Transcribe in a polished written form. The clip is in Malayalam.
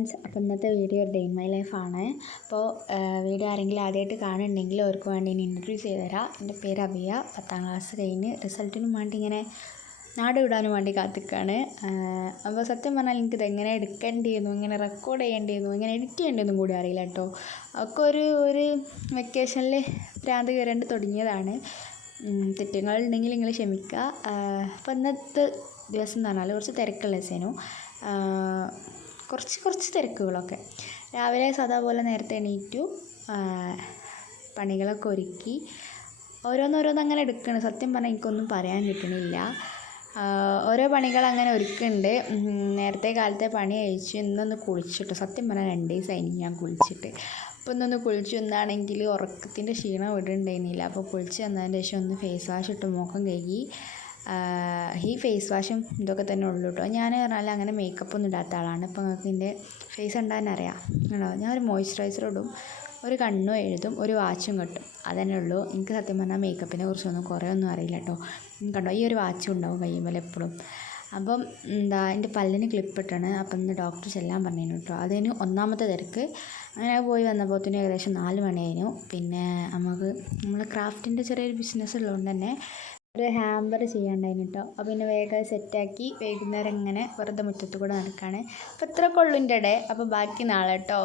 ഫ്രണ്ട്സ്, അപ്പോൾ ഇന്നത്തെ വീഡിയോ ഡേ ഇൻ മൈ ലൈഫാണ്. അപ്പോൾ വീഡിയോ ആരെങ്കിലും ആദ്യമായിട്ട് കാണുന്നുണ്ടെങ്കിൽ അവർക്ക് വേണ്ടി ഇനി ഇൻട്രൊഡ്യൂസ് ചെയ്ത് തരാം. എൻ്റെ പേര് അബിയ. 10ാം ക്ലാസ് കഴിഞ്ഞ് റിസൾട്ടിനും വേണ്ടി ഇങ്ങനെ നാട് വിടാനും വേണ്ടി കാത്തിക്കുകയാണ്. അപ്പോൾ സത്യം പറഞ്ഞാൽ എനിക്കിത് എങ്ങനെ എടുക്കേണ്ടിയിരുന്നു, ഇങ്ങനെ റെക്കോർഡ് ചെയ്യേണ്ടിയിരുന്നു, ഇങ്ങനെ എഡിറ്റ് ചെയ്യേണ്ടിയൊന്നും കൂടി അറിയില്ല കേട്ടോ. ഒക്കെ ഒരു വെക്കേഷനിൽ ഭ്രാന്ത് കയറേണ്ടി തുടങ്ങിയതാണ്. തെറ്റുകളുണ്ടെങ്കിൽ നിങ്ങൾ ക്ഷമിക്കുക. അപ്പോൾ ഇന്നത്തെ ദിവസം എന്ന് പറഞ്ഞാൽ കുറച്ച് തിരക്കുള്ള ദിവസേനു. കുറച്ച് തിരക്കുകളൊക്കെ. രാവിലെ സാധാ പോലെ നേരത്തെ എണീറ്റു, പണികളൊക്കെ ഒരുക്കി ഓരോന്നോരോന്ന് അങ്ങനെ എടുക്കണം. സത്യം പറഞ്ഞാൽ എനിക്കൊന്നും പറയാൻ കിട്ടണില്ല. ഓരോ പണികൾ അങ്ങനെ ഒരുക്കുന്നുണ്ട്. നേരത്തെ കാലത്തെ പണി കഴിച്ചു. ഇന്നൊന്ന് കുളിച്ചിട്ടു. സത്യം പറഞ്ഞാൽ 2 ദിവസമായി ഞാൻ കുളിച്ചിട്ട്. അപ്പോൾ ഇന്നൊന്ന് കുളിച്ചു. എന്താണെങ്കിൽ ഉറക്കത്തിൻ്റെ ക്ഷീണം വിടുന്നുണ്ടായിരുന്നില്ല. അപ്പോൾ കുളിച്ച് വന്നതിന് ശേഷം ഒന്ന് ഫേസ് വാഷ് ഇട്ട് മുഖം കഴുകി. ഈ ഫേസ് വാഷും ഇതൊക്കെ തന്നെ ഉള്ളൂ കേട്ടോ. ഞാൻ പറഞ്ഞാൽ അങ്ങനെ മേക്കപ്പ് ഒന്നും ഇടാത്ത ആളാണ്. ഇപ്പോൾ നിങ്ങൾക്ക് എൻ്റെ ഫേസ് കണ്ടാൽ അറിയാം കേട്ടോ. ഞാൻ ഒരു മോയ്സ്ചറൈസർ ഇടും, ഒരു കണ്ണും എഴുതും, ഒരു വാച്ചും കെട്ടും. അതന്നെ ഉള്ളൂ. എനിക്ക് സത്യം പറഞ്ഞാൽ മേക്കപ്പിനെ കുറിച്ചൊന്നും കുറേ ഒന്നും അറിയില്ല കേട്ടോ. കണ്ടോ, ഈ ഒരു വാച്ചും ഉണ്ടാവും കയ്യുമ്പോൾ എപ്പോഴും. അപ്പം എൻ്റെ പല്ലിന് ക്ലിപ്പ് ഇട്ടാണ്. അപ്പം ഇന്ന് ഡോക്ടർ ചെല്ലാൻ പറഞ്ഞിരുന്നു കേട്ടോ. അതിന് ഒന്നാമത്തെ തിരക്ക്. അങ്ങനെ പോയി വന്നപ്പോഴത്തേനും ഏകദേശം 4 മണിയായിരുന്നു. പിന്നെ നമ്മൾ ക്രാഫ്റ്റിൻ്റെ ചെറിയൊരു ബിസിനസ് ഉള്ളതുകൊണ്ട് തന്നെ ഒരു ഹാമ്പർ ചെയ്യാണ്ടായിരുന്നു കേട്ടോ. അപ്പോൾ പിന്നെ വേഗം സെറ്റാക്കി വൈകുന്നേരം ഇങ്ങനെ വെറുതെ മുറ്റത്ത് കൂടെ നടക്കുകയാണ്. അപ്പോൾ ഇത്രയൊക്കെ ഉള്ളൂ എൻ്റെ ഇടയിൽ. അപ്പോൾ ബാക്കി നാളെ കേട്ടോ.